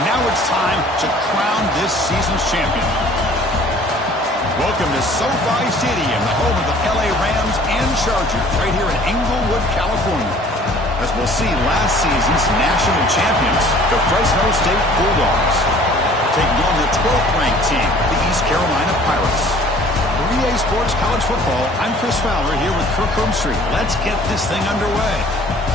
And now it's time to crown this season's champion. Welcome to SoFi Stadium, the home of the LA Rams and Chargers, right here in Inglewood, California. As we'll see last season's national champions, the Fresno State Bulldogs, taking on the 12th-ranked team, the East Carolina Pirates. For EA Sports College Football, I'm Chris Fowler here with Kirk Herbstreit. Let's get this thing underway.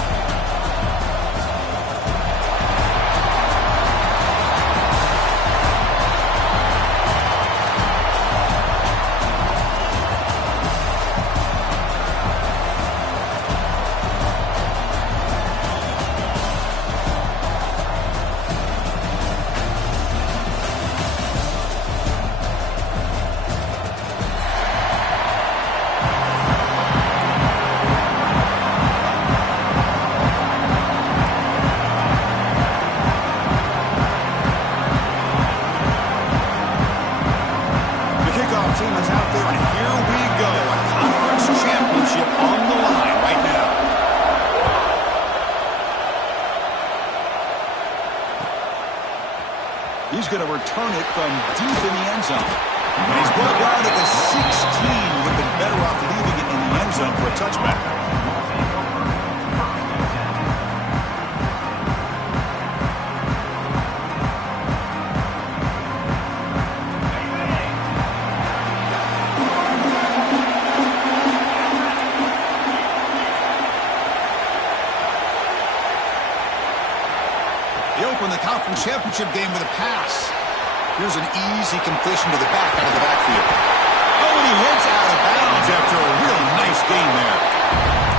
He's going to return it from deep in the end zone. And he's brought down at the 16. Would have been better off leaving it in the end zone for a touchback. The conference championship game with a pass. Here's an easy completion to the back out of the backfield. Oh, and he heads out of bounds after a really nice gain there.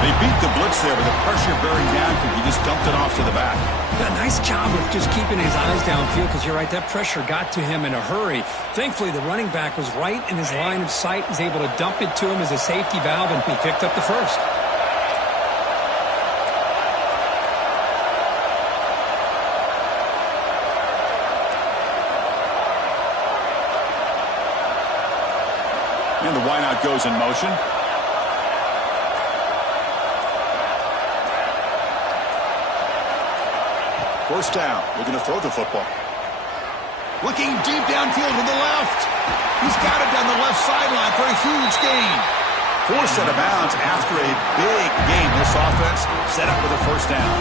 They beat the blitz there with the pressure bearing down. He just dumped it off to the back. Yeah, nice job of just keeping his eyes downfield, because you're right, that pressure got to him in a hurry. Thankfully, the running back was right in his line of sight. He's able to dump it to him as a safety valve, and he picked up the first. And the wideout goes in motion. First down. Looking to throw the football. Looking deep downfield to the left. He's got it down the left sideline for a huge gain. Forced out of bounds after a big gain. This offense set up with a first down.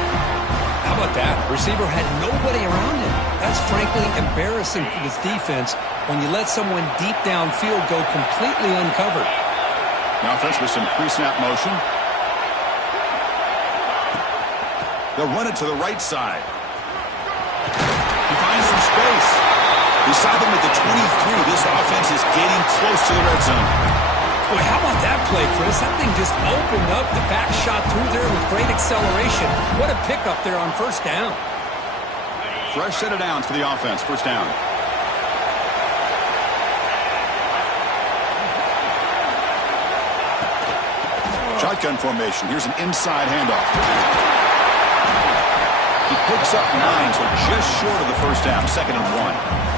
How about that? Receiver had nobody around him. That's frankly embarrassing for this defense when you let someone deep downfield go completely uncovered. The offense with some pre-snap motion. They'll run it to the right side. He finds some space. Beside them at the 23, this offense is getting close to the red zone. Boy, how about that play, Chris? That thing just opened up. The back shot through there with great acceleration. What a pickup there on first down. Fresh set of downs for the offense. First down. Shotgun formation. Here's an inside handoff. He picks up 9, so just short of the first down. 2nd and 1.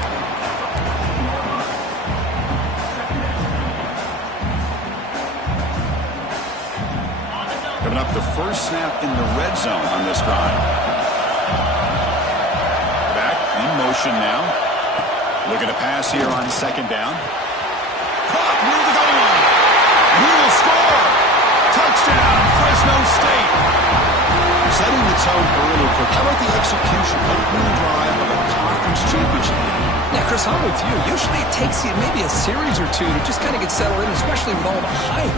Coming up, the first snap in the red zone on this drive. Back in motion now. Looking to pass here on 2nd down. Caught near the goal line. And he will score. Touchdown, Fresno State. Setting the tone early. How about the execution? Opening drive of a conference championship game. Yeah, Chris, I'm with you. Usually it takes you maybe a series or two to just kind of get settled in, especially with all the hype.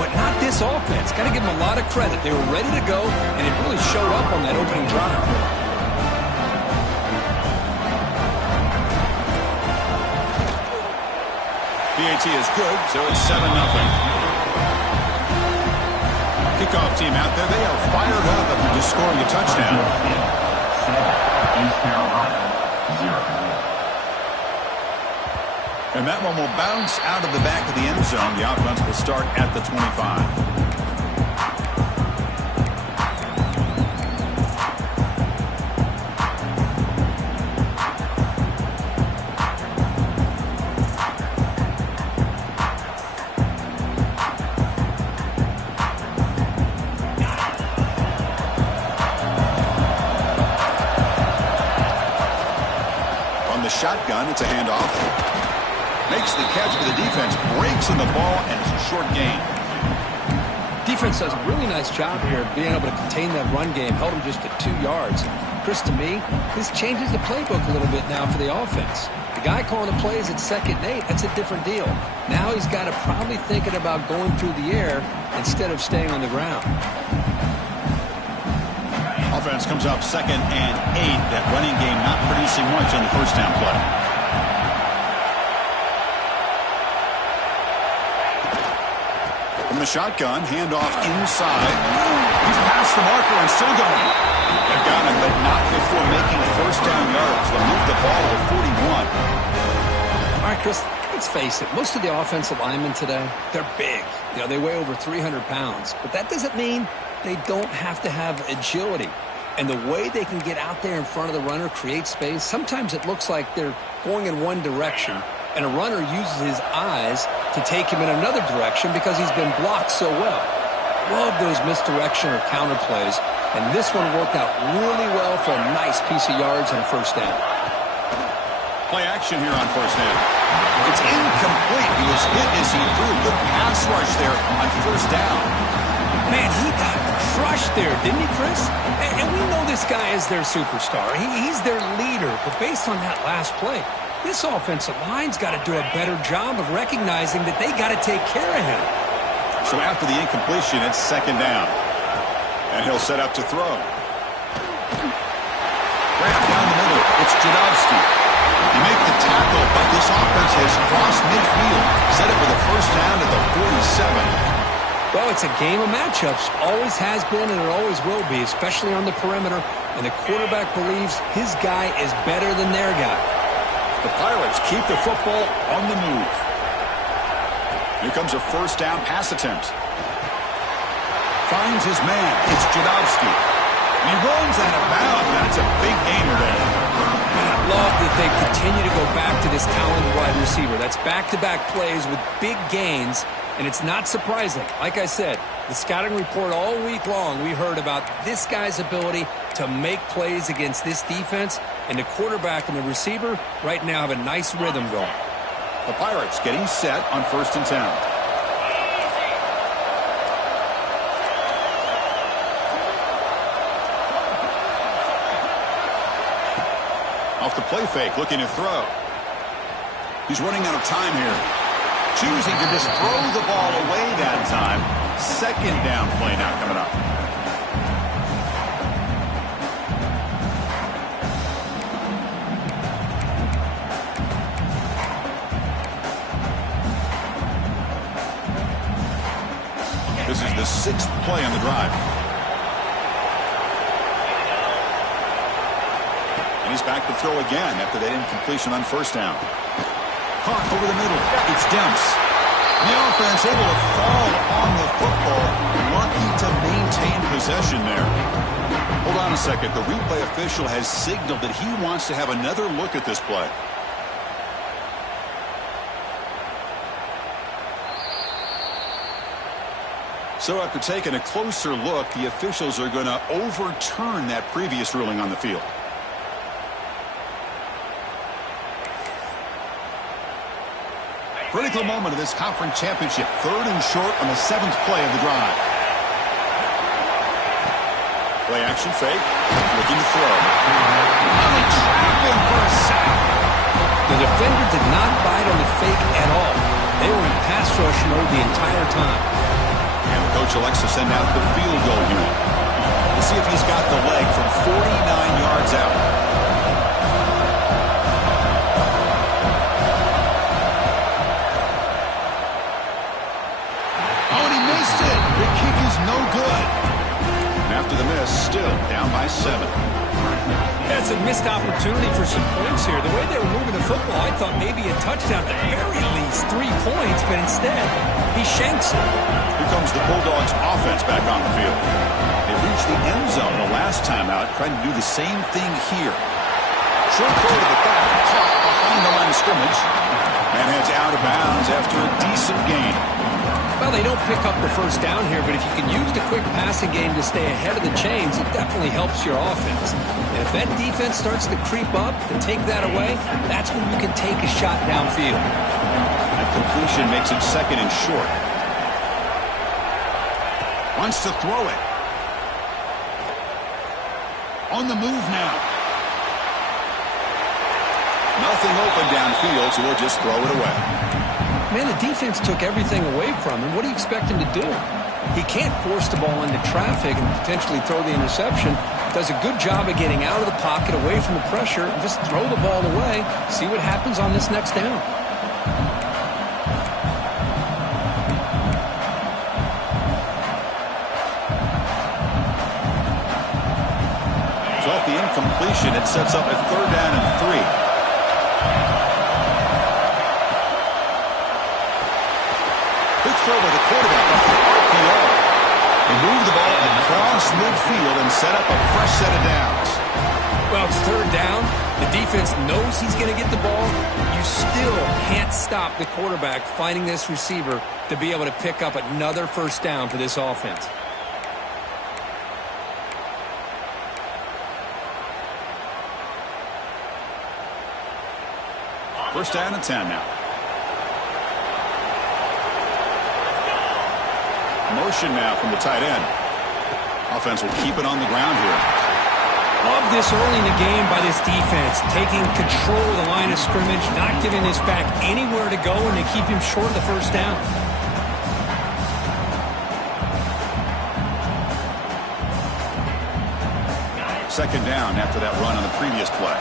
But not this offense. Got to give them a lot of credit. They were ready to go, and it really showed up on that opening drive. PAT is good, so it's 7-0. Kickoff team out there. They are fired up after just scoring a touchdown. 7, East Carolina, 0. And that one will bounce out of the back of the end zone. The offense will start at the 25. shotgun. It's a handoff. Makes the catch for the defense. Breaks in the ball, and it's a short gain. Defense does a really nice job here of being able to contain that run game. Held him just at 2 yards. Chris, to me, this changes the playbook a little bit now for the offense. The guy calling the plays at 2nd and 8, that's a different deal. Now he's got to probably thinking about going through the air instead of staying on the ground. Offense comes up 2nd and 8. That running game not producing much on the first down play. From the shotgun, handoff inside. He's past the marker and still going. They've got him, but not before making first down yards. They'll move the ball to 41. All right, Chris, let's face it. Most of the offensive linemen today, they're big. You know, they weigh over 300 pounds. But that doesn't mean they don't have to have agility. And the way they can get out there in front of the runner, create space, sometimes it looks like they're going in one direction, and a runner uses his eyes to take him in another direction because he's been blocked so well. Love those misdirection or counter plays, and this one worked out really well for a nice piece of yards and a first down. Play action here on first down. It's incomplete. He was hit as he threw. Good pass rush there on first down. Man, he got crushed there, didn't he, Chris? And we know this guy is their superstar. He's their leader. But based on that last play, this offensive line's got to do a better job of recognizing that they got to take care of him. So after the incompletion, it's 2nd down. And he'll set up to throw. Right down the middle, it's Jadowski. You make the tackle, but this offense has crossed midfield. Set up with a first down at the 47. Well, it's a game of matchups. Always has been and it always will be, especially on the perimeter. And the quarterback believes his guy is better than their guy. The Pirates keep the football on the move. Here comes a first down pass attempt. Finds his man. It's Jadowski. And he runs out of bounds. That's a big gainer there. And I love that they continue to go back to this talented wide receiver. That's back-to-back plays with big gains. And it's not surprising. Like I said, the scouting report all week long, we heard about this guy's ability to make plays against this defense. And the quarterback and the receiver right now have a nice rhythm going. The Pirates getting set on 1st and 10. Off the play fake, looking to throw. He's running out of time here. Choosing to just throw the ball away that time. 2nd down play now coming up. This is the 6th play on the drive. And he's back to throw again after that incompletion on first down. Caught over the middle. It's Demps. The offense able to fall on the football. Lucky to maintain possession there. Hold on a second. The replay official has signaled that he wants to have another look at this play. So after taking a closer look, the officials are going to overturn that previous ruling on the field. Critical moment of this conference championship. 3rd and short on the 7th play of the drive. Play action fake. Looking to throw. Oh, they trap him for a sack. The defender did not bite on the fake at all. They were in pass rush mode the entire time. And the coach elects to send out the field goal unit. We'll see if he's got the leg from 49 yards out. The miss, still down by 7. That's a missed opportunity for some points here. The way they were moving the football, I thought maybe a touchdown, at the very least 3 points, but instead, he shanks it. Here comes the Bulldogs offense back on the field. They reached the end zone the last time out, trying to do the same thing here. Short throw to the back, caught behind the line of scrimmage, and heads out of bounds after a decent gain. Well, they don't pick up the first down here, but if you can use the quick passing game to stay ahead of the chains, it definitely helps your offense. And if that defense starts to creep up and take that away, that's when you can take a shot downfield. That completion makes it second and short. Wants to throw it. On the move now. Nothing open downfield, so we'll just throw it away. Man, the defense took everything away from him. What do you expect him to do? He can't force the ball into traffic and potentially throw the interception. Does a good job of getting out of the pocket, away from the pressure, and just throw the ball away. See what happens on this next down. So off the incompletion, it sets up a 3rd down and 3. Throw by the quarterback off the RPO. They move the ball across midfield and set up a fresh set of downs. Well, it's 3rd down. The defense knows he's going to get the ball. You still can't stop the quarterback finding this receiver to be able to pick up another 1st down for this offense. First down and 10 now. Motion now from the tight end. Offense will keep it on the ground here. Love this early in the game by this defense, taking control of the line of scrimmage, not giving this back anywhere to go, and they keep him short of the 1st down. Second down after that run on the previous play.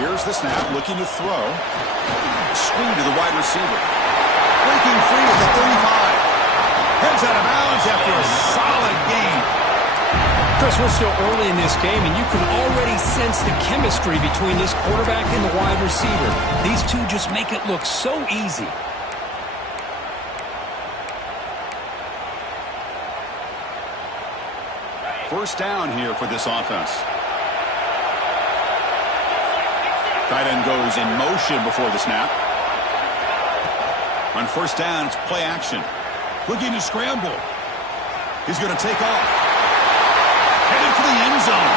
Here's the snap, looking to throw. Screen to the wide receiver. Breaking free at the 35. Heads out of bounds after a solid gain. Chris, we're still early in this game, and you can already sense the chemistry between this quarterback and the wide receiver. These two just make it look so easy. First down here for this offense. Tight end goes in motion before the snap. On first down, it's play action. Looking to scramble. He's going to take off. Headed for the end zone.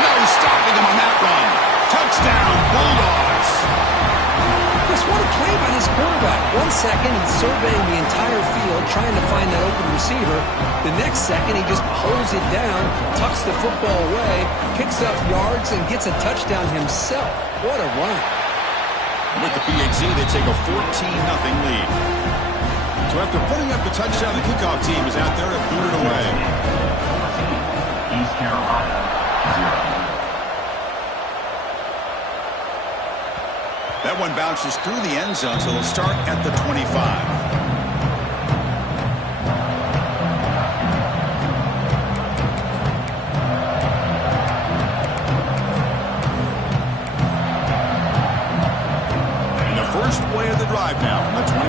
No stopping him on that run. Touchdown, Bulldogs. Chris, what a play by this quarterback. 1 second, he's surveying the entire field, trying to find that open receiver. The next second, he just pulls it down, tucks the football away, picks up yards, and gets a touchdown himself. What a run. With the PHC, they take a 14-0 lead. So after putting up the touchdown, the kickoff team is out there to boot it away. East Carolina, 0. That one bounces through the end zone, so they'll start at the 25. First play of the drive now from the 25.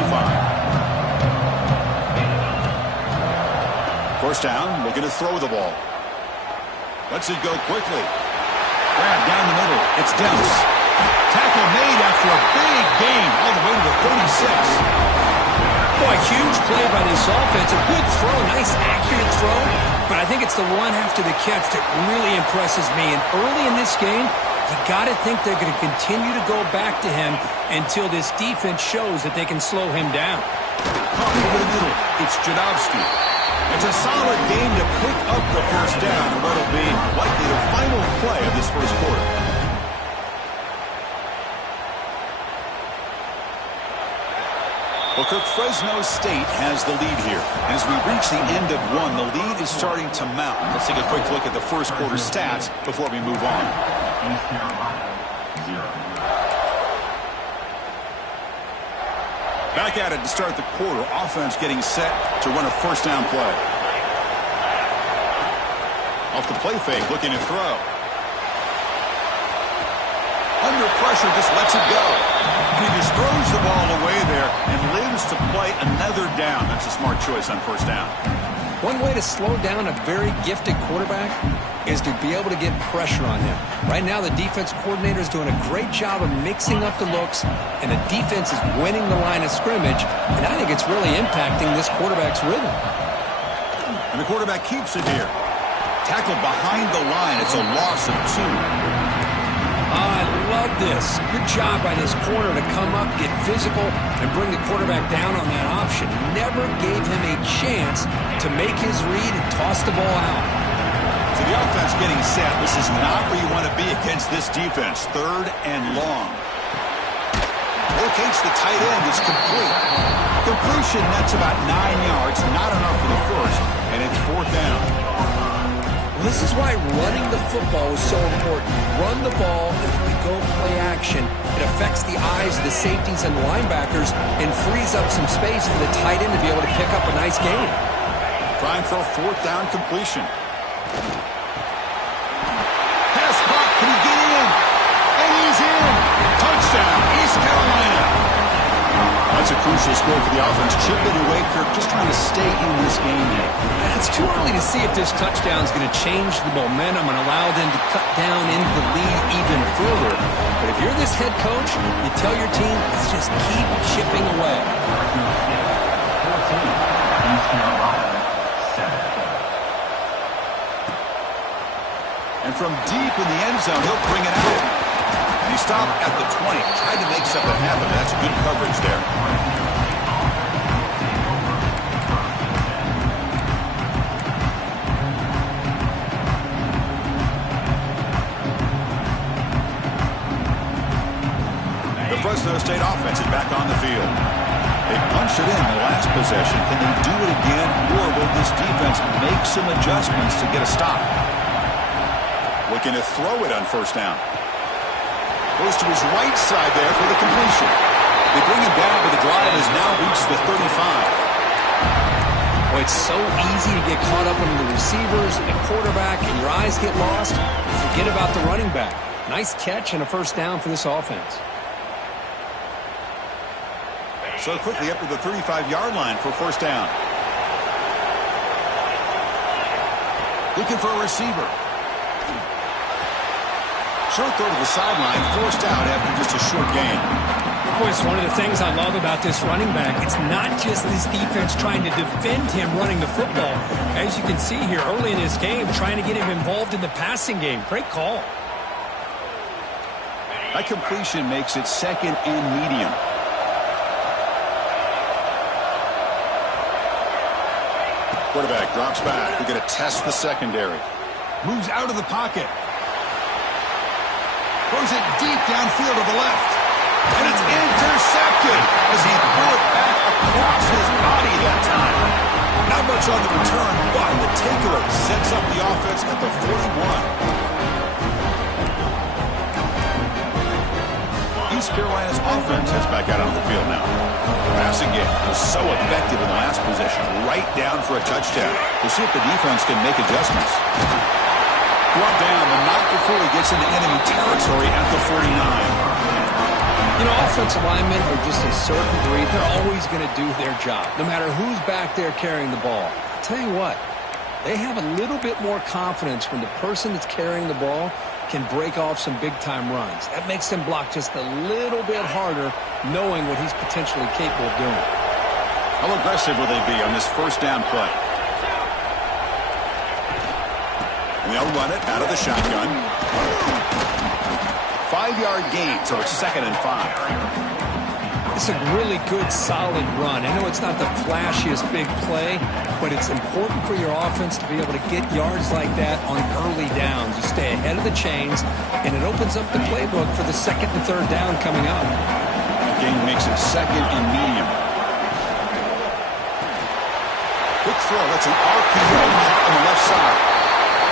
First down, looking to throw the ball. Lets it go quickly. Grab down the middle. It's Dents. Tackle made after a big gain all the way to the 36. Boy, huge play by this offense. A good throw, nice accurate throw. But I think it's the run after the catch that really impresses me. And early in this game, you got to think they're going to continue to go back to him until this defense shows that they can slow him down. Caught over the middle. It's Jadowski. It's a solid game to pick up the first down, and what'll be likely the final play of this first quarter. Well, Kirk, Fresno State has the lead here. And as we reach the end of one, the lead is starting to mount. Let's take a quick look at the first quarter stats before we move on. East Carolina, 0. Back at it to start the quarter. Offense getting set to run a first down play. Off the play fake, looking to throw. Under pressure, just lets it go. He just throws the ball away there and lives to play another down. That's a smart choice on first down. One way to slow down a very gifted quarterback is to be able to get pressure on him. Right now, the defense coordinator is doing a great job of mixing up the looks, and the defense is winning the line of scrimmage, and I think it's really impacting this quarterback's rhythm. And the quarterback keeps it here. Tackled behind the line. It's a loss of 2. I love this. Good job by this corner to come up, get physical, and bring the quarterback down on that option. Never gave him a chance to make his read and toss the ball out. So the offense getting set. This is not where you want to be against this defense. 3rd and long. Locates the tight end. It's complete. Completion, that's about 9 yards. Not enough for the first, and it's 4th down. This is why running the football is so important. Run the ball, and if you go play action, it affects the eyes of the safeties and linebackers and frees up some space for the tight end to be able to pick up a nice gain. Trying for a 4th down completion. Pass caught. Can he get in? And he's in. Touchdown, East Carolina. That's a crucial score for the offense. Chip it away, Kirk, just trying to stay in this game here. It's too early to see if this touchdown is going to change the momentum and allow them to cut down into the lead even further. But if you're this head coach, you tell your team, let's just keep chipping away. East Carolina, 7. And from deep in the end zone, he'll bring it out. And he stopped at the 20. Tried to make something happen. That's good coverage there. The Fresno State offense is back on the field. They punched it in the last possession. Can they do it again, or will this defense make some adjustments to get a stop? Looking to throw it on 1st down. Goes to his right side there for the completion. They bring him down, but the drive has now reached the 35. Well, it's so easy to get caught up in the receivers and the quarterback, and your eyes get lost. Forget about the running back. Nice catch and a 1st down for this offense. So quickly up to the 35-yard line for 1st down. Looking for a receiver. Short throw to the sideline, forced out after just a short gain. Of course, one of the things I love about this running back, it's not just this defense trying to defend him running the football. As you can see here early in this game, trying to get him involved in the passing game. Great call. That completion makes it 2nd and medium. Quarterback drops back. They're going to test the secondary. Moves out of the pocket. Throws it deep downfield to the left. And it's intercepted as he threw it back across his body that time. Not much on the return, but the takeaway sets up the offense at the 41. East Carolina's offense heads back out on the field now. Passing game was so effective in the last possession, right down for a touchdown. We'll see if the defense can make adjustments. Brought down, but not before he gets into enemy territory at the 49. You know, offensive linemen are just a certain breed. They're always going to do their job, no matter who's back there carrying the ball. I'll tell you what, they have a little bit more confidence when the person that's carrying the ball can break off some big-time runs. That makes them block just a little bit harder, knowing what he's potentially capable of doing. How aggressive will they be on this 1st down play? And they'll run it out of the shotgun. 5-yard gain, so it's 2nd and 5. It's a really good, solid run. I know it's not the flashiest big play, but it's important for your offense to be able to get yards like that on early downs. You stay ahead of the chains, and it opens up the playbook for the 2nd and 3rd down coming up. The gain makes it 2nd and medium. Quick throw. That's an RPO on the left side.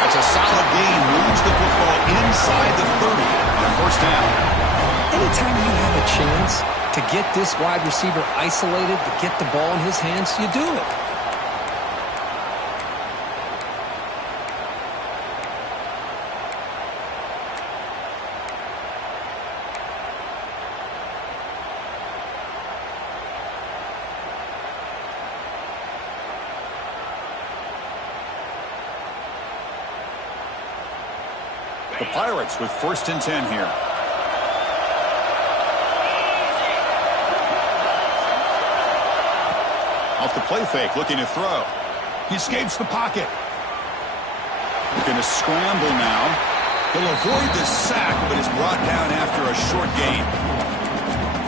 That's a solid gain. Moves the football inside the 30 and a 1st down. Anytime you have a chance to get this wide receiver isolated, to get the ball in his hands, you do it. The Pirates with 1st and 10 here. Off the play fake, looking to throw. He escapes the pocket. Looking to scramble now. He'll avoid the sack, but is brought down after a short gain.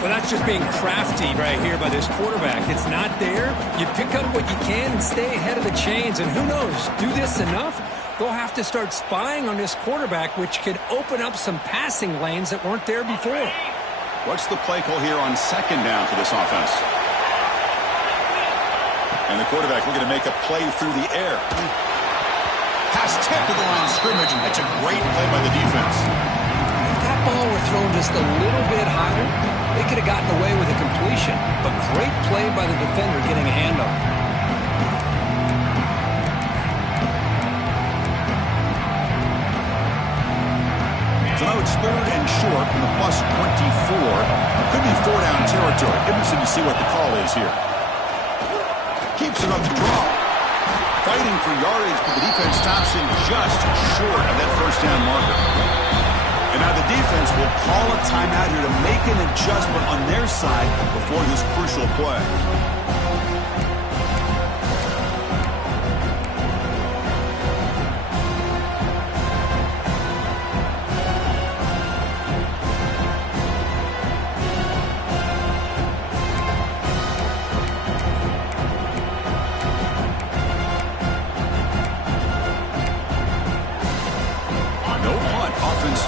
Well, that's just being crafty right here by this quarterback. It's not there. You pick up what you can and stay ahead of the chains. And who knows, do this enough, they'll have to start spying on this quarterback, which could open up some passing lanes that weren't there before. What's the play call here on 2nd down for this offense? And the quarterback looking to make a play through the air. Pass tipped to the line of scrimmage. It's a great play by the defense. If that ball were thrown just a little bit higher, they could have gotten away with a completion. But great play by the defender getting a hand on it. So now it's 3rd and short from the +24. Could be 4-down territory. Interesting to see what the call is here. Keeps it on the draw. Fighting for yardage, but the defense stops him just short of that 1st down marker. And now the defense will call a timeout here to make an adjustment on their side before this crucial play.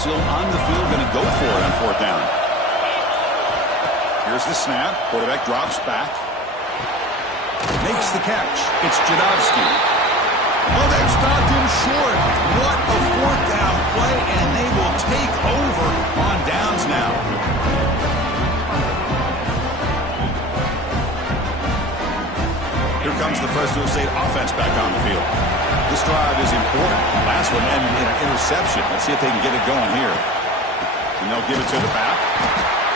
Still on the field, going to go for it on 4th down. Here's the snap. Quarterback drops back. Makes the catch. It's Jadovsky. Oh, they've stopped him short. What a 4th down play, and they will take over on downs now. Here comes the Fresno State offense back on the field. This drive is important. Last one ended in an interception. Let's see if they can get it going here. And they'll give it to the back.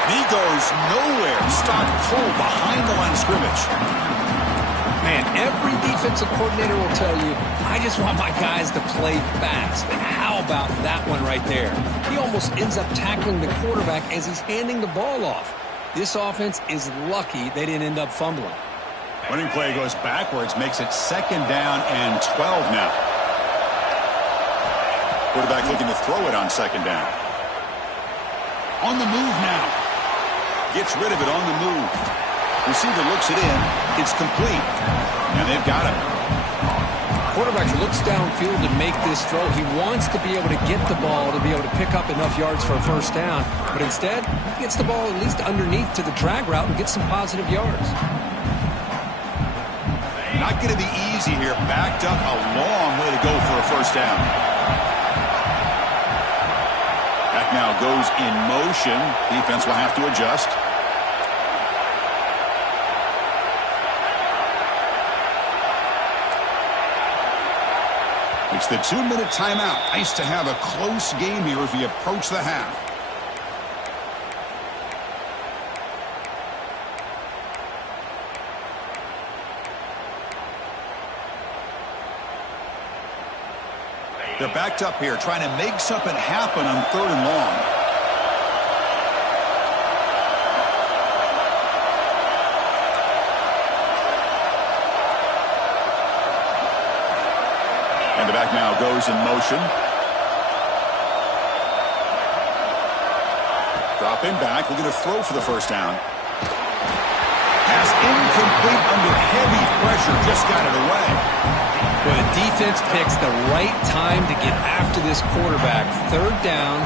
And he goes nowhere. Stopped cold behind the line of scrimmage. Man, every defensive coordinator will tell you, I just want my guys to play fast. And how about that one right there? He almost ends up tackling the quarterback as he's handing the ball off. This offense is lucky they didn't end up fumbling. Running play goes backwards, makes it 2nd down and 12 now. Quarterback looking to throw it on 2nd down. On the move now. Gets rid of it on the move. Receiver looks it in. It's complete. And they've got it. Quarterback looks downfield to make this throw. He wants to be able to get the ball to be able to pick up enough yards for a 1st down. But instead, he gets the ball at least underneath to the drag route and gets some positive yards. Not going to be easy here. Backed up a long way to go for a 1st down. Back now goes in motion. Defense will have to adjust. It's the 2-minute timeout. Nice to have a close game here as we approach the half. They're backed up here, trying to make something happen on 3rd and long. And the back now goes in motion. Dropping back, looking to throw for the 1st down. Pass incomplete under heavy pressure, just got it away. Well, the defense picks the right time to get after this quarterback. 3rd down,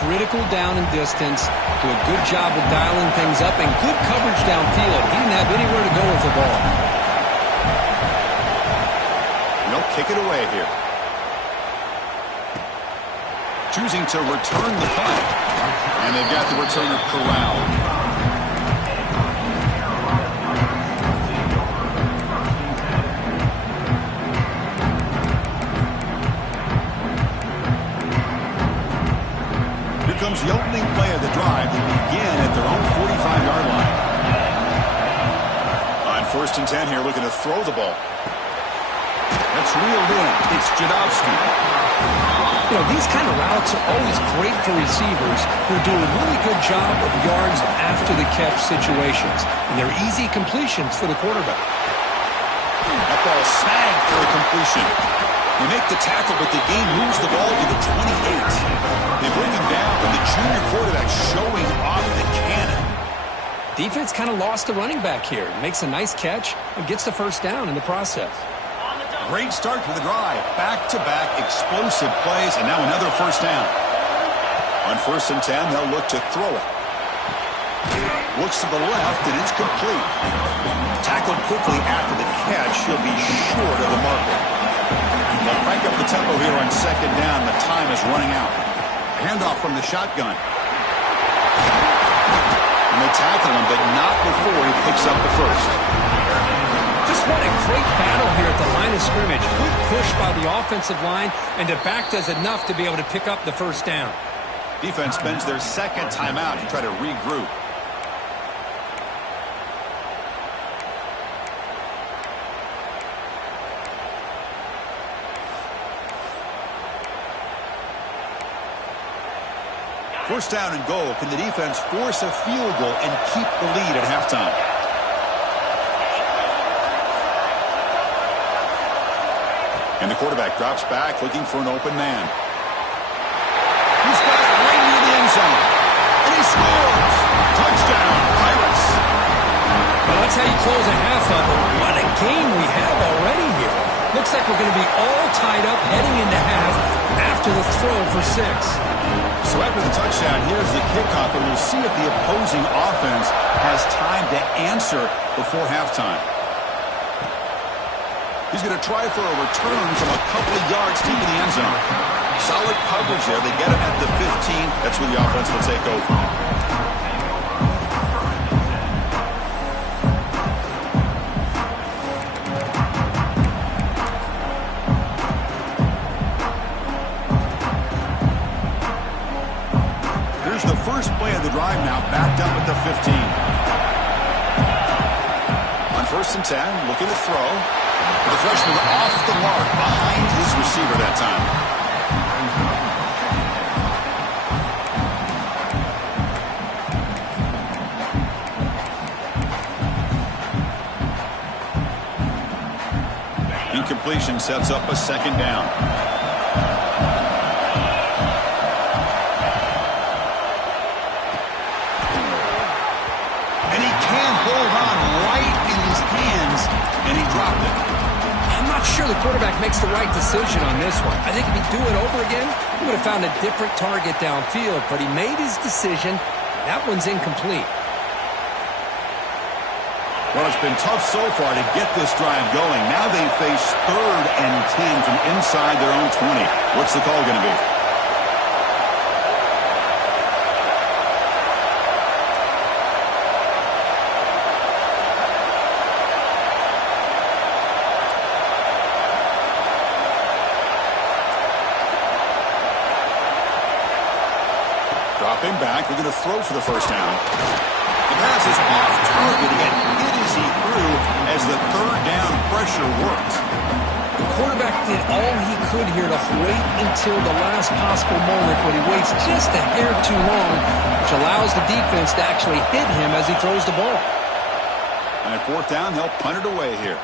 critical down and distance. Do a good job of dialing things up and good coverage downfield. He didn't have anywhere to go with the ball. They'll kick it away here. Choosing to return the punt. And they've got the returner corralled. Comes the opening play of the drive. They begin at their own 45-yard line. On 1st and 10 here, looking to throw the ball. That's reeled in. It's Jadovsky. You know, these kind of routes are always great for receivers who do a really good job of yards after the catch situations. And they're easy completions for the quarterback. That ball snagged for a completion. They make the tackle, but the game moves the ball to the 28. They bring him down, but the junior quarterback showing off the cannon. Defense kind of lost the running back here. Makes a nice catch and gets the first down in the process. Great start to the drive. Back-to-back explosive plays, and now another first down. On 1st and 10, they'll look to throw it. Looks to the left, and it's complete. Tackled quickly after the catch. He'll be short of the marker. They'll crank up the tempo here on 2nd down. The time is running out. Handoff from the shotgun. And they tackle him, but not before he picks up the first. Just what a great battle here at the line of scrimmage. Good push by the offensive line, and the back does enough to be able to pick up the first down. Defense spends their 2nd timeout to try to regroup. First down and goal. Can the defense force a field goal and keep the lead at halftime? And the quarterback drops back looking for an open man. He's got it right near the end zone. And he scores! Touchdown, Pirates! Well, that's how you close a half of it. What a game we have already here. Looks like we're going to be all tied up heading into half after the throw for 6. So after the touchdown, here's the kickoff, and we'll see if the opposing offense has time to answer before halftime. He's going to try for a return from a couple of yards deep in the end zone. Solid coverage there. They get him at the 15. That's where the offense will take over. Here's the first play of the drive now, backed up at the 15. On 1st and 10, looking to throw. The freshman off the mark behind his receiver that time. Incompletion sets up a 2nd down. And he can hold on right in his hands, and he dropped it. I'm not sure the quarterback makes the right decision on this one. I think if he'd do it over again, he would have found a different target downfield, but he made his decision. That one's incomplete. Well, it's been tough so far to get this drive going. Now they face 3rd and 10 from inside their own 20. What's the call going to be? Dropping back, they're going to throw for the first down. The pass is off target and hit as he threw as the 3rd down pressure worked. The quarterback did all he could here to wait until the last possible moment, but he waits just a hair too long, which allows the defense to actually hit him as he throws the ball. And at 4th down, they'll punt it away here.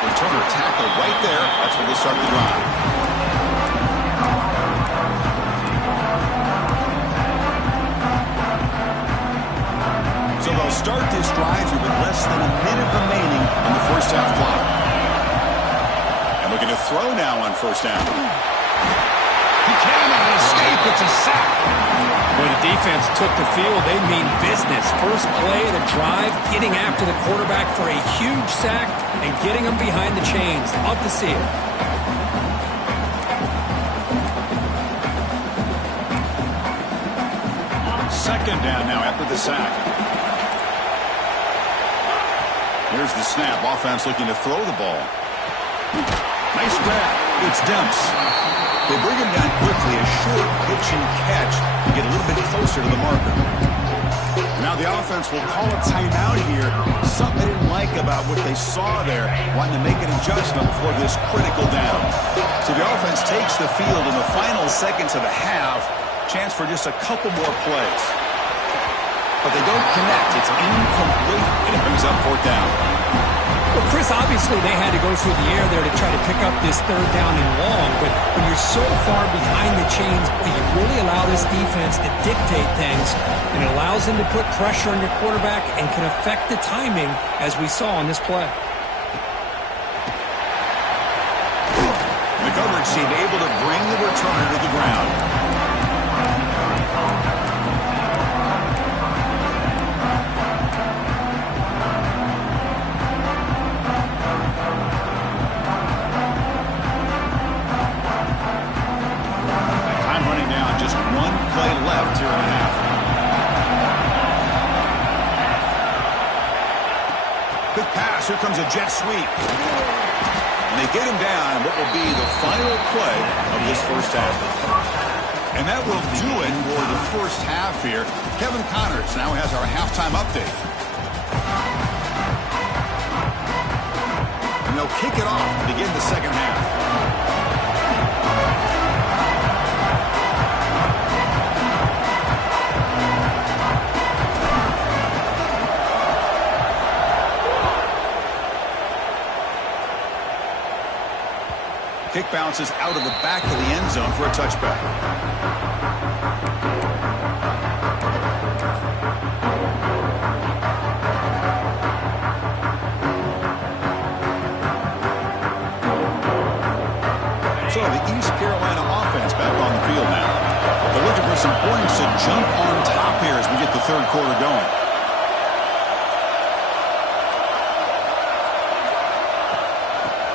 Returner tackle right there. That's where they start the drive. So they'll start this drive here with less than a minute remaining on the first half clock. And looking to throw now on 1st down. He cannot escape. It's a sack. When the defense took the field, they mean business. First play of the drive, getting after the quarterback for a huge sack and getting him behind the chains. Love to see it. Second down now after the sack. Here's the snap. Offense looking to throw the ball. Nice grab. It's Demps. They bring him down quickly. A short pitch and catch to get a little bit closer to the marker. Now the offense will call a timeout here. Something they didn't like about what they saw there, wanting to make an adjustment before this critical down. So the offense takes the field in the final seconds of the half. Chance for just a couple more plays. But they don't connect. It's incomplete, and it brings up fourth down. Well, Chris, obviously they had to go through the air there to try to pick up this third down and long, but when you're so far behind the chains, you really allow this defense to dictate things, and it allows them to put pressure on your quarterback and can affect the timing, as we saw on this play. The coverage team able to bring the returner to the ground. Left here in the half. Good pass. Here comes a jet sweep. And they get him down what will be the final play of this first half. And that will do it for the first half here. Kevin Connors now has our halftime update. And they'll kick it off to begin the second half. Kick bounces out of the back of the end zone for a touchback. So the East Carolina offense back on the field now. They're looking for some points to jump on top here as we get the third quarter going.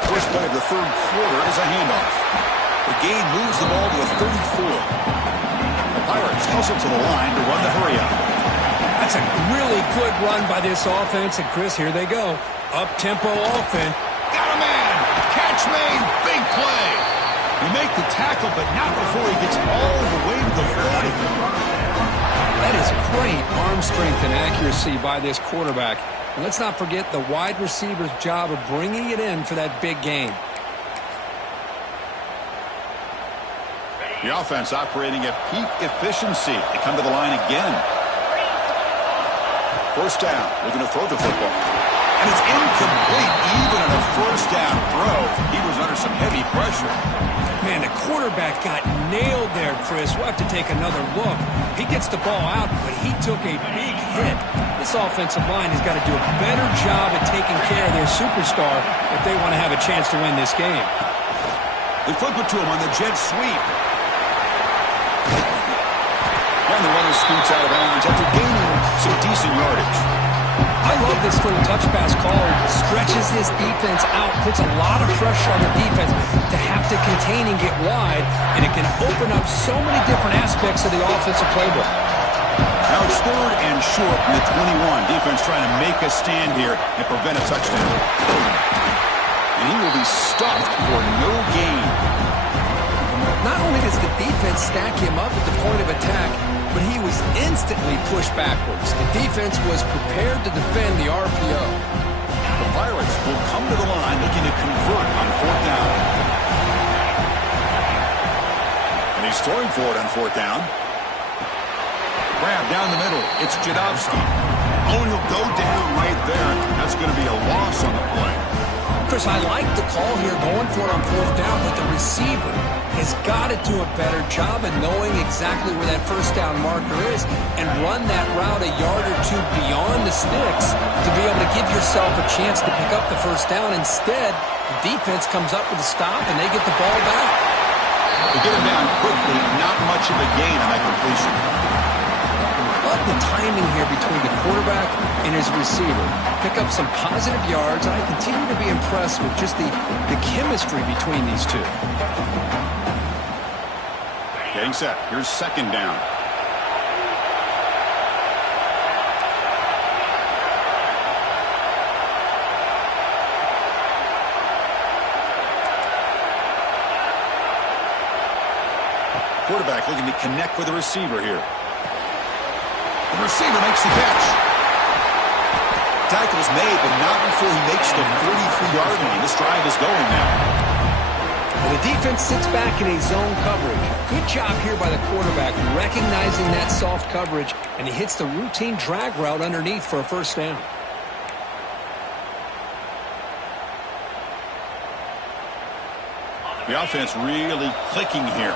First play of the third quarter is a handoff. The gain moves the ball to the 34. The Pirates hustle to the line to run the hurry-up. That's a really good run by this offense, and Chris, here they go. Up-tempo offense. Got a man! Catch made! Big play! We make the tackle, but not before he gets all the way to the 40. That is great arm strength and accuracy by this quarterback. And let's not forget the wide receiver's job of bringing it in for that big game. The offense operating at peak efficiency. They come to the line again. First down, looking to throw the football. And it's incomplete, even on a first down throw. He was under some heavy pressure. Man, the quarterback got nailed there, Chris. We'll have to take another look. He gets the ball out, but he took a big hit. This offensive line has got to do a better job at taking care of their superstar if they want to have a chance to win this game. They flip it to him on the jet sweep. And the runner scoots out of bounds after gaining some decent yardage. I love this little touch pass call. It stretches this defense out, puts a lot of pressure on the defense to have to contain and get wide, and it can open up so many different aspects of the offensive playbook. Now it's third and short from the 21. Defense trying to make a stand here and prevent a touchdown. And he will be stuffed for no gain. Not only does the defense stack him up at the point of attack, but he was instantly pushed backwards. The defense was prepared to defend the RPO. The Pirates will come to the line looking to convert on fourth down. And he's throwing for it on fourth down. Grab down the middle. It's Jadovsky. Oh, he'll go down right there. That's going to be a loss on the play. Chris, I like the call here going for it on fourth down, but the receiver has got to do a better job of knowing exactly where that first down marker is and run that route a yard or two beyond the sticks to be able to give yourself a chance to pick up the first down. Instead, the defense comes up with a stop and they get the ball back. They get him down quickly, not much of a gain on that completion. Love the timing here between the quarterback and his receiver. Pick up some positive yards. I continue to be impressed with just the chemistry between these two. Getting set. Here's second down. Quarterback looking to connect with the receiver here. The receiver makes the catch. Tackle's made, but not before he makes the 43-yard line. This drive is going now. And the defense sits back in a zone coverage. Good job here by the quarterback recognizing that soft coverage, and he hits the routine drag route underneath for a first down. The offense really clicking here.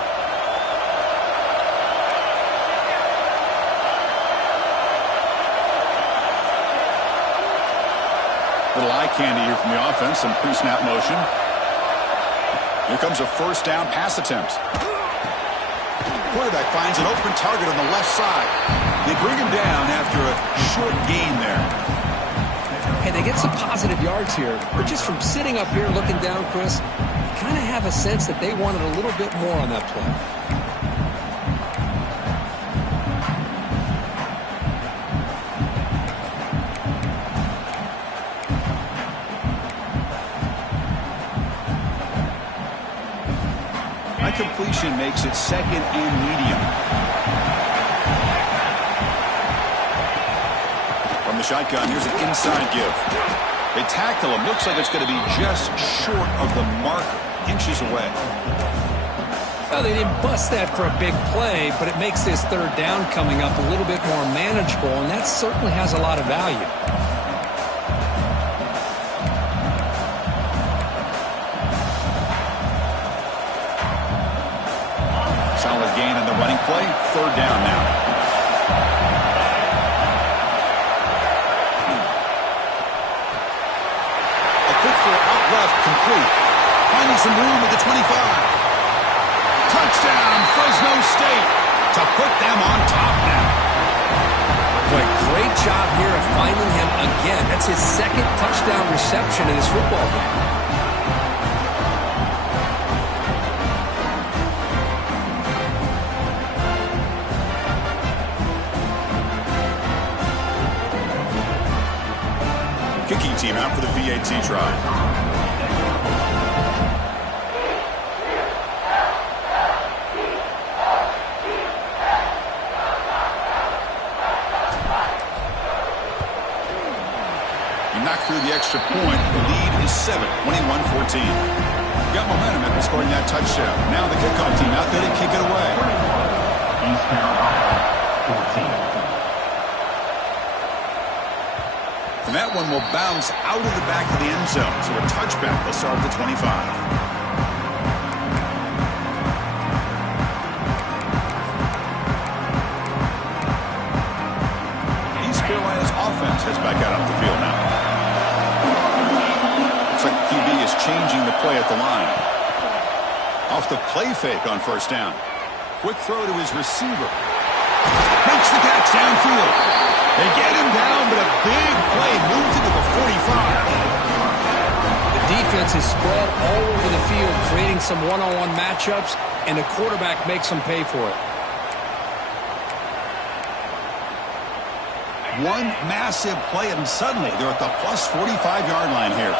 Little eye candy here from the offense, some pre-snap motion. Here comes a first down pass attempt. Quarterback finds an open target on the left side. They bring him down after a short gain there. Hey, they get some positive yards here, but just from sitting up here looking down, Chris, you kind of have a sense that they wanted a little bit more on that play. Completion makes it second and medium. From the shotgun, here's an inside give. They tackle him. Looks like it's going to be just short of the marker, inches away. Well, they didn't bust that for a big play, but it makes this third down coming up a little bit more manageable, and that certainly has a lot of value. Solid gain on the running play. Third down now. A quick throw out left, complete. Finding some room at the 25. Touchdown, Fresno State, to put them on top now. Boy, great job here of finding him again. That's his second touchdown reception in this football game. Kicking team out for the PAT try. You knock through the extra point. The lead is 7, 21-14. Got momentum after scoring that touchdown. Now the kickoff team out there to kick it away. East Carolina, 14. And that one will bounce out of the back of the end zone. So a touchback will start at the 25. East Carolina's offense heads back out on the field now. Looks like the QB is changing the play at the line. Off the play fake on first down. Quick throw to his receiver. Makes the catch downfield. They get him down, but a big play moves into the 45. The defense is spread all over the field, creating some one-on-one matchups, and the quarterback makes them pay for it. One massive play, and suddenly they're at the plus 45-yard line here.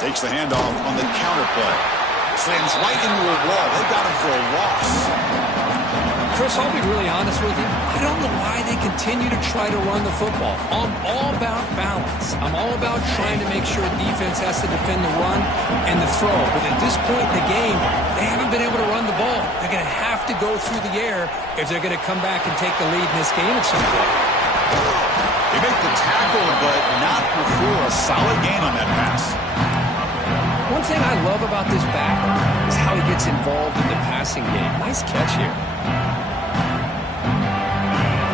Takes the handoff on the counter play. Slams right into a wall. They got him for a loss. Chris, I'll be really honest with you. I don't know why they continue to try to run the football. I'm all about balance. I'm all about trying to make sure defense has to defend the run and the throw. But at this point in the game, they haven't been able to run the ball. They're going to have to go through the air if they're going to come back and take the lead in this game at some point. They make the tackle, but not before a solid gain on that pass. One thing I love about this back is how he gets involved in the passing game. Nice catch here.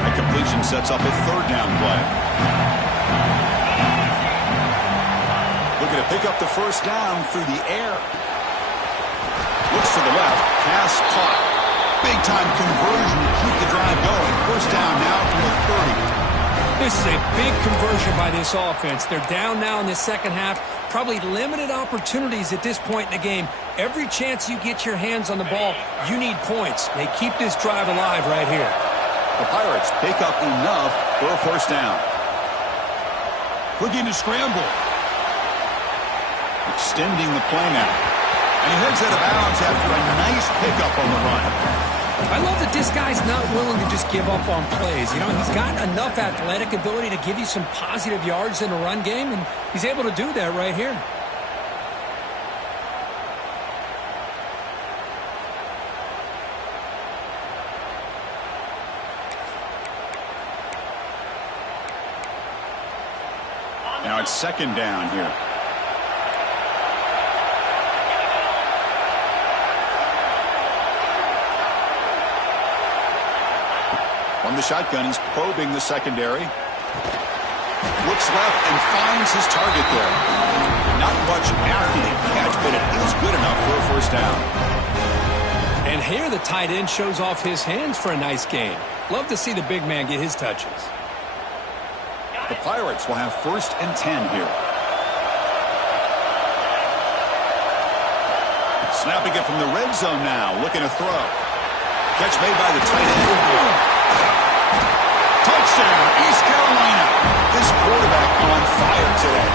That completion sets up a third down play. Looking to pick up the first down through the air. Looks to the left. Pass caught. Big-time conversion to keep the drive going. First down now from the 30. This is a big conversion by this offense. They're down now in the second half. Probably limited opportunities at this point in the game. Every chance you get your hands on the ball, you need points. They keep this drive alive right here. The Pirates pick up enough for a first down. Looking to scramble. Extending the play now. And he heads out of bounds after a nice pickup on the run. I love that this guy's not willing to just give up on plays. You know, he's got enough athletic ability to give you some positive yards in the run game, and he's able to do that right here. Now it's second down here. On the shotgun, he's probing the secondary. Looks left and finds his target there. Not much after the catch, but it is good enough for a first down. And here the tight end shows off his hands for a nice gain. Love to see the big man get his touches. The Pirates will have 1st and 10 here. Snapping it from the red zone now, looking to throw. Catch made by the tight end. Touchdown, East Carolina. This quarterback on fire today.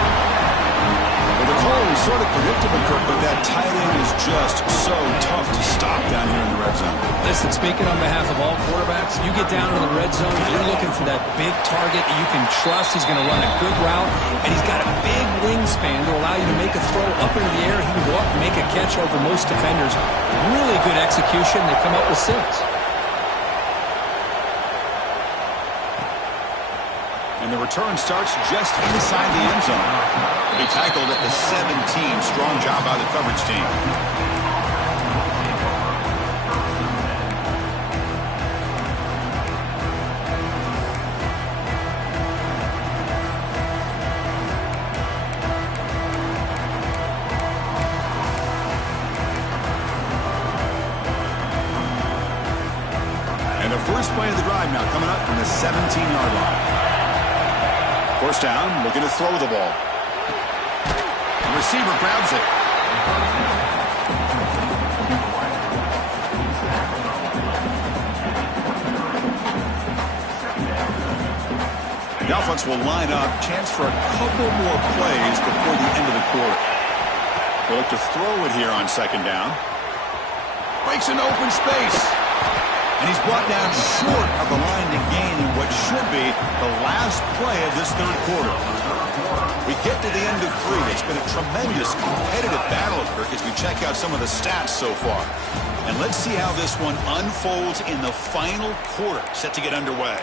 Well, the call was sort of predictable, Kirk, but that tight end is just so tough to stop down here in the red zone. Listen, speaking on behalf of all quarterbacks, you get down to the red zone, you're looking for that big target that you can trust. He's going to run a good route, and he's got a big wingspan to allow you to make a throw up into the air. He can walk and make a catch over most defenders. Really good execution. They come up with 6. And the return starts just inside the end zone. He tackled at the 17. Strong job by the coverage team. And the first play of the drive now coming up from the 17-yard line. First down, looking to throw the ball. The receiver grabs it. The offense will line up. Chance for a couple more plays before the end of the quarter. They'll look to throw it here on second down. Breaks an open space. And he's brought down short of the line to gain in what should be the last play of this third quarter. We get to the end of 3. It's been a tremendous competitive battle, Kirk, as we check out some of the stats so far. And let's see how this one unfolds in the final quarter, set to get underway.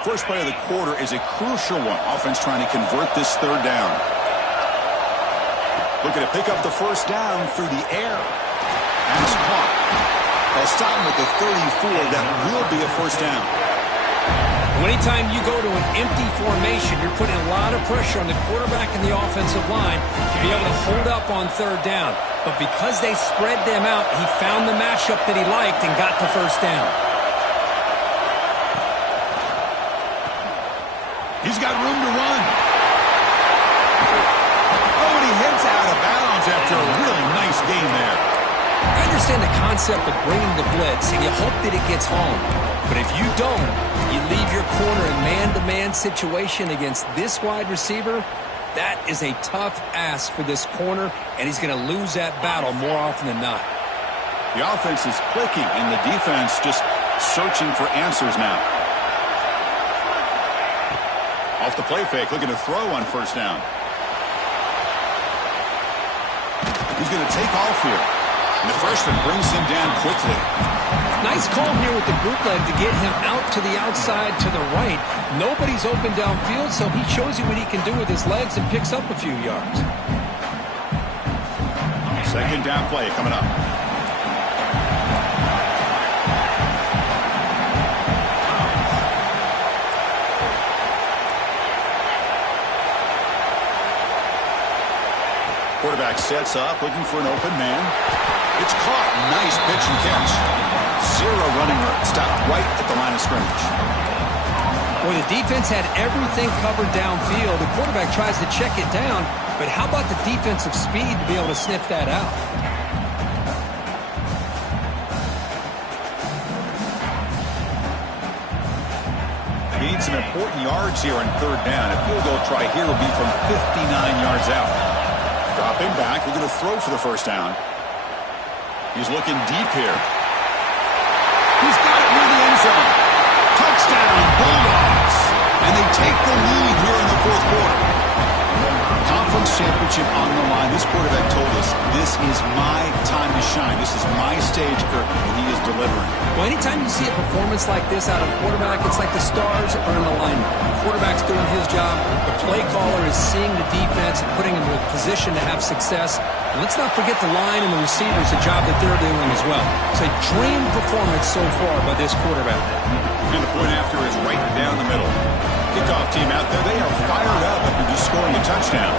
First play of the quarter is a crucial one. Offense trying to convert this third down. Looking to pick up the first down through the air. And it's caught. They'll stop him with the 34. That will be a first down. Anytime you go to an empty formation, you're putting a lot of pressure on the quarterback and the offensive line to be able to hold up on third down. But because they spread them out, he found the matchup that he liked and got the first down. He's got room to run. Oh, and he heads out of bounds after a really nice gain there. I understand the concept of bringing the blitz, and you hope that it gets home. But if you don't, you leave your corner in man-to-man situation against this wide receiver. That is a tough ask for this corner, and he's going to lose that battle more often than not. The offense is clicking, and the defense just searching for answers now. Off the play fake, looking to throw on first down. He's going to take off here. And the freshman brings him down quickly. Nice call here with the bootleg to get him out to the outside to the right. Nobody's open downfield, so he shows you what he can do with his legs and picks up a few yards. Second down play coming up. Quarterback sets up, looking for an open man. It's caught. Nice pitch and catch. Zero running room. Stopped right at the line of scrimmage. Well, the defense had everything covered downfield. The quarterback tries to check it down, but how about the defensive speed to be able to sniff that out? Gained some important yards here on third down. A field goal try here will be from 59 yards out. Dropping back, we're going to throw for the first down. He's looking deep here. He's got it near the end zone. Touchdown, Bulldogs. And they take the lead here in the fourth quarter. Conference championship on the line. This quarterback told us, this is my time to shine. This is my stage, Kirk, and he is delivering. Well, anytime you see a performance like this out of a quarterback, it's like the stars are in alignment. The quarterback's doing his job. The play caller is seeing the defense and putting him in a position to have success. And let's not forget the line and the receivers, the job that they're doing as well. It's a dream performance so far by this quarterback. And the point after is right down the middle. Kickoff team out there, they are fired up after just scoring a touchdown.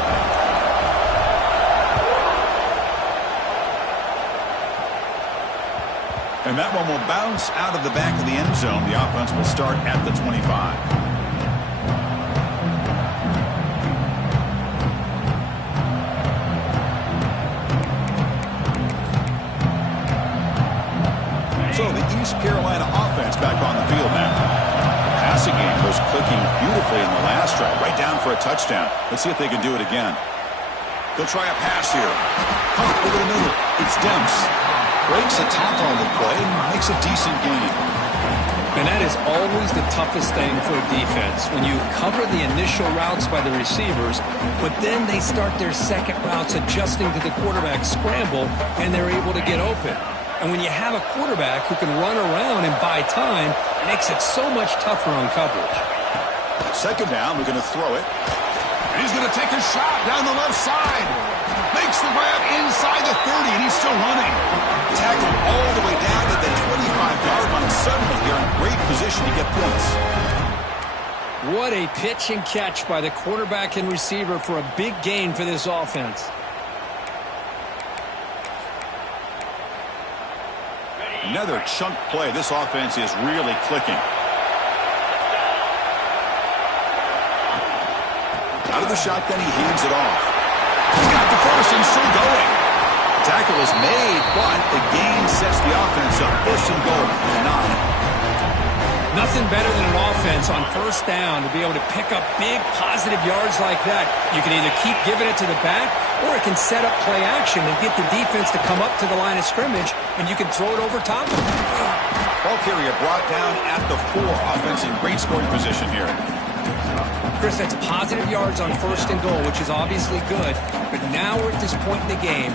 And that one will bounce out of the back of the end zone. The offense will start at the 25. So the East Carolina offense back on the field now. Passing game was clicking beautifully in the last drive, right down for a touchdown. Let's see if they can do it again. They'll try a pass here. Pump over the middle. It's Demps. Breaks a tackle on the play and makes a decent gain. And that is always the toughest thing for a defense, when you cover the initial routes by the receivers, but then they start their second routes adjusting to the quarterback scramble, and they're able to get open. And when you have a quarterback who can run around and buy time, it makes it so much tougher on coverage. Second down, we're going to throw it. And he's going to take a shot down the left side. Makes the grab inside the 30, and he's still running. Tackled all the way down to the 25-yard line. Suddenly, they're in great position to get points. What a pitch and catch by the quarterback and receiver for a big gain for this offense. Another chunk play. This offense is really clicking. Out of the shotgun, he hands it off. He got the first and still going. Tackle is made, but the gain sets the offense up. First and goal, 9. Nothing better than an offense on first down to be able to pick up big positive yards like that. You can either keep giving it to the back, or it can set up play action and get the defense to come up to the line of scrimmage, and you can throw it over top of them. Ball carrier brought down at the 4. Offense in great scoring position here. Chris, that's positive yards on first and goal, which is obviously good. But now we're at this point in the game,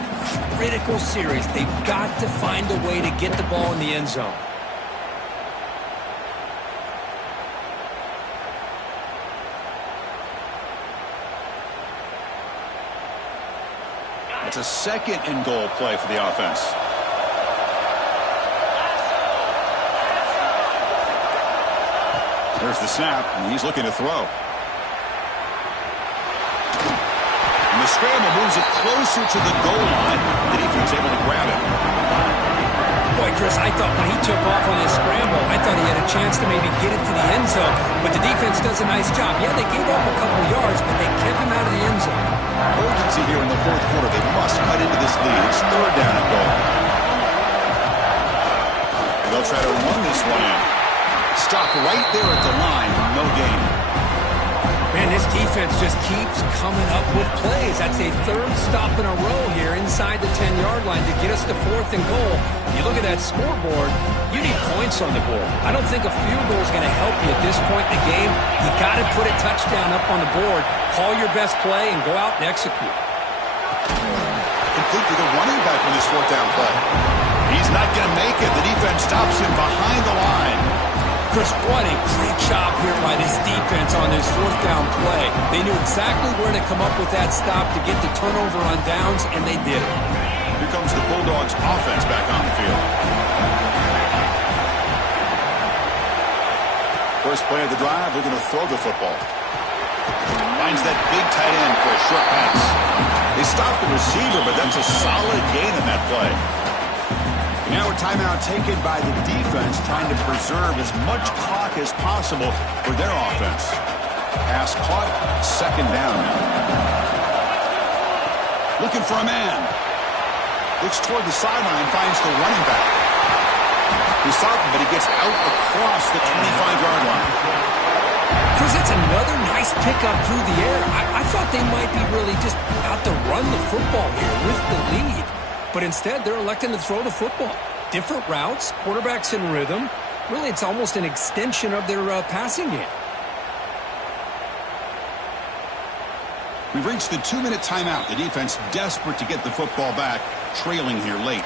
critical series. They've got to find a way to get the ball in the end zone. It's a second and goal play for the offense. There's the snap, and he's looking to throw. And the scramble moves it closer to the goal line. The defense able to grab it. Boy, Chris, I thought when he took off on his scramble, I thought he had a chance to maybe get it to the end zone. But the defense does a nice job. Yeah, they gave up a couple yards, but they kept him out of the end zone. Urgency here in the fourth quarter. They must cut into this lead. It's third down and goal. And they'll try to run this one in. Stop right there at the line. No gain. Man, this defense just keeps coming up with plays. That's a third stop in a row here inside the 10-yard line to get us to fourth and goal. You look at that scoreboard, you need points on the board. I don't think a field goal is going to help you at this point in the game. You got to put a touchdown up on the board, call your best play, and go out and execute. Complete to the running back on this fourth down play. He's not going to make it. The defense stops him behind the line. Chris, what a great job here by this defense on this fourth down play. They knew exactly where to come up with that stop to get the turnover on downs, and they did it. Here comes the Bulldogs offense back on the field. First play of the drive, they're going to throw the football. Finds that big tight end for a short pass. They stop the receiver, but that's a solid gain in that play. Now a timeout taken by the defense, trying to preserve as much clock as possible for their offense. Pass caught, second down now. Looking for a man. Looks toward the sideline, finds the running back. He's stopping, but he gets out across the 25-yard line. Chris, that's another nice pickup through the air. I thought they might be really just out to run the football here with the lead. But instead, they're electing to throw the football. Different routes, quarterbacks in rhythm. Really, it's almost an extension of their passing game. We've reached the 2-minute timeout. The defense desperate to get the football back, trailing here late.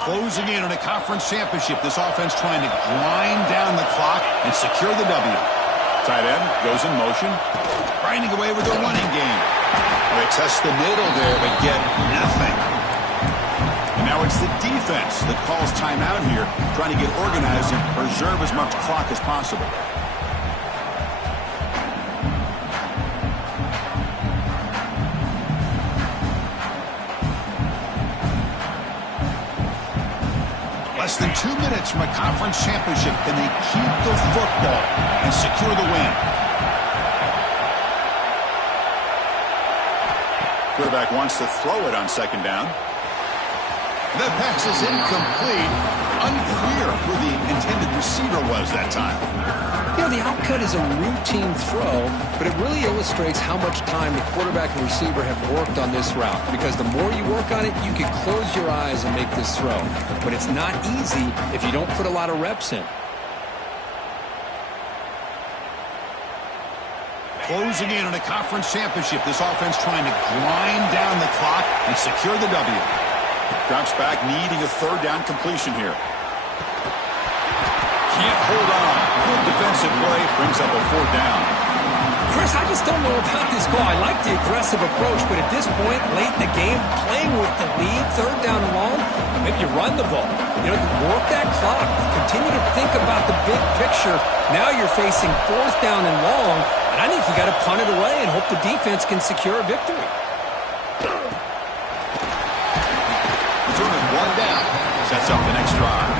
Closing in on a conference championship, this offense trying to grind down the clock and secure the W. Tight end goes in motion, grinding away with the running game. They test the middle there, but get nothing. And now it's the defense that calls timeout here, trying to get organized and preserve as much clock as possible. Less than 2 minutes from a conference championship. Can they keep the football and secure the win? Quarterback wants to throw it on second down. That pass is incomplete. Unclear who the intended receiver was that time. You know, the outcut is a routine throw, but it really illustrates how much time the quarterback and receiver have worked on this route. Because the more you work on it, you can close your eyes and make this throw. But it's not easy if you don't put a lot of reps in. Closing in on a conference championship. This offense trying to grind down the clock and secure the W. Drops back, needing a third down completion here. Can't hold on. Good defensive play, brings up a fourth down. Chris, I just don't know about this call. I like the aggressive approach, but at this point, late in the game, playing with the lead, third down and long, maybe you run the ball. You know, work that clock. Continue to think about the big picture. Now you're facing fourth down and long, and I think you got to punt it away and hope the defense can secure a victory. Returning one down. Sets up the next drive.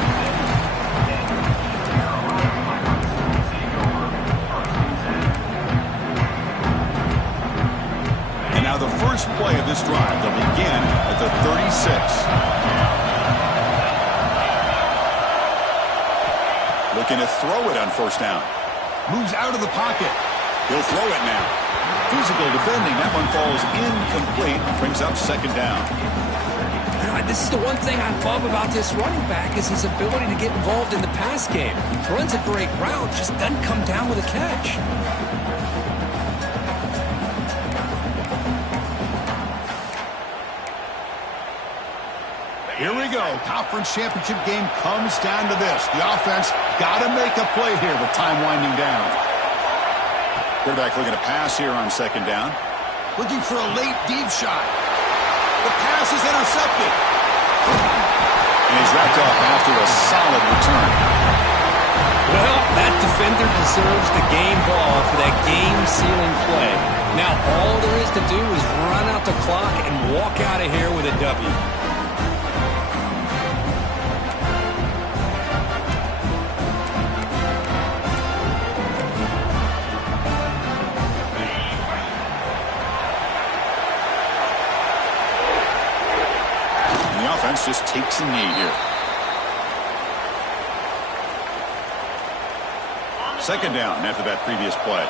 And now the first play of this drive. They'll begin at the 36. Looking to throw it on first down. Moves out of the pocket. He'll throw it now. Physical defending. That one falls incomplete. Brings up second down. This is the one thing I love about this running back is his ability to get involved in the pass game. Runs a great route, just doesn't come down with a catch. Here we go. Conference championship game comes down to this. The offense got to make a play here with time winding down. Quarterback looking to pass here on second down. Looking for a late deep shot. The pass is intercepted. And he's wrapped up after a solid return. Well, that defender deserves the game ball for that game-sealing play. Now all there is to do is run out the clock and walk out of here with a W. Just takes a knee here. Second down after that previous play.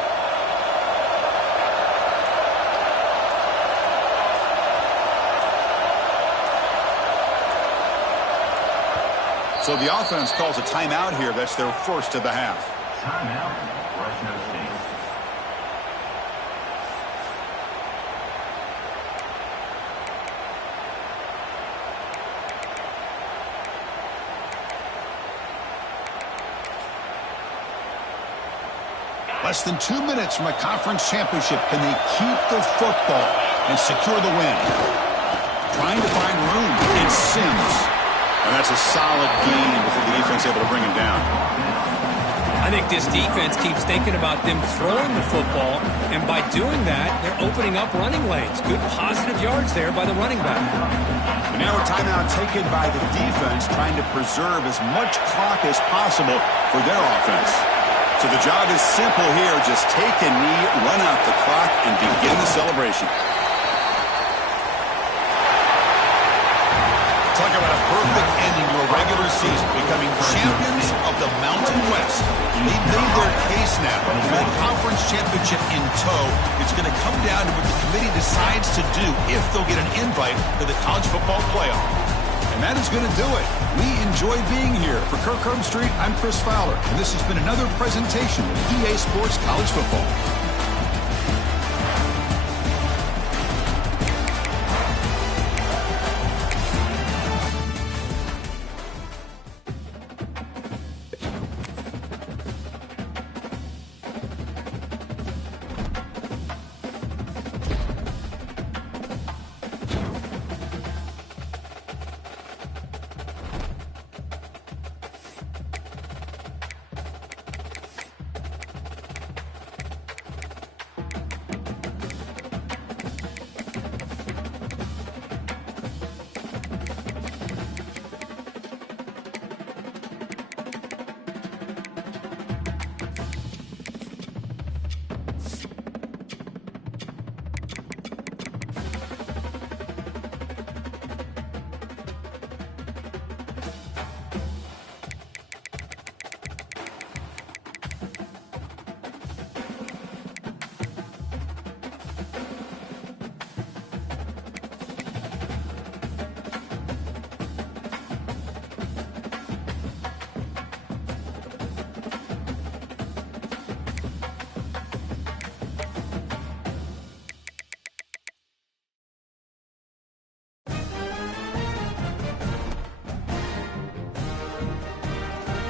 So the offense calls a timeout here. That's their first of the half. Timeout, Fresno State. Less than 2 minutes from a conference championship. Can they keep the football and secure the win? trying to find room. It's Sims. And that's a solid gain before the defense able to bring him down. I think this defense keeps thinking about them throwing the football, and by doing that, they're opening up running lanes. Good positive yards there by the running back. And now a timeout taken by the defense, trying to preserve as much clock as possible for their offense. So the job is simple here. Just take a knee, run out the clock, and begin the celebration. Talk about a perfect ending to a regular season, becoming champions of the Mountain West. They've made their case now with a conference championship in tow. It's going to come down to what the committee decides to do if they'll get an invite to the college football playoff. And that is going to do it. We enjoy being here. For Kirk Street, I'm Chris Fowler, and this has been another presentation of EA Sports College Football.